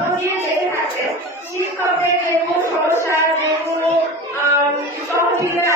বসিয়ে লেগে থাকতেন শিক্ষকদের যেমন সমস্যা যেগুলো সহযোগিতা